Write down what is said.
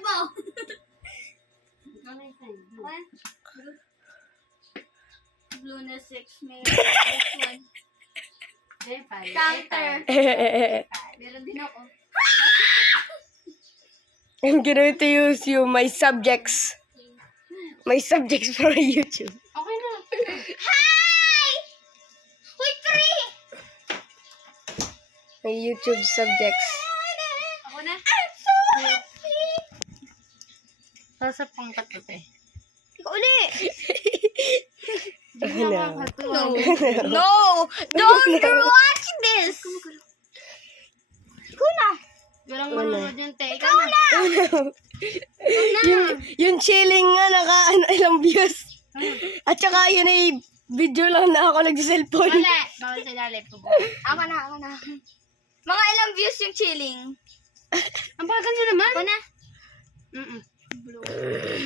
mo. One. Blue na 6. May next one. Counter. Meron din ako. I'm going to use my subjects. My subjects for YouTube. Okay na. Hi! Uy, 3! My YouTube subjects. Ako na. I'm so happy! Sa pangkat ko eh. Ikaw uli! No. No! Don't watch this! Ikaw na! Walang manonood yung te. Ikaw na! yung chilling nga, ilang views. At saka yun ay video lang na ako nag-cellphone. Wala. Bawal sa lalim po. Ako na. Mga ilang views yung chilling. Ang bagal nyo naman. Ako na.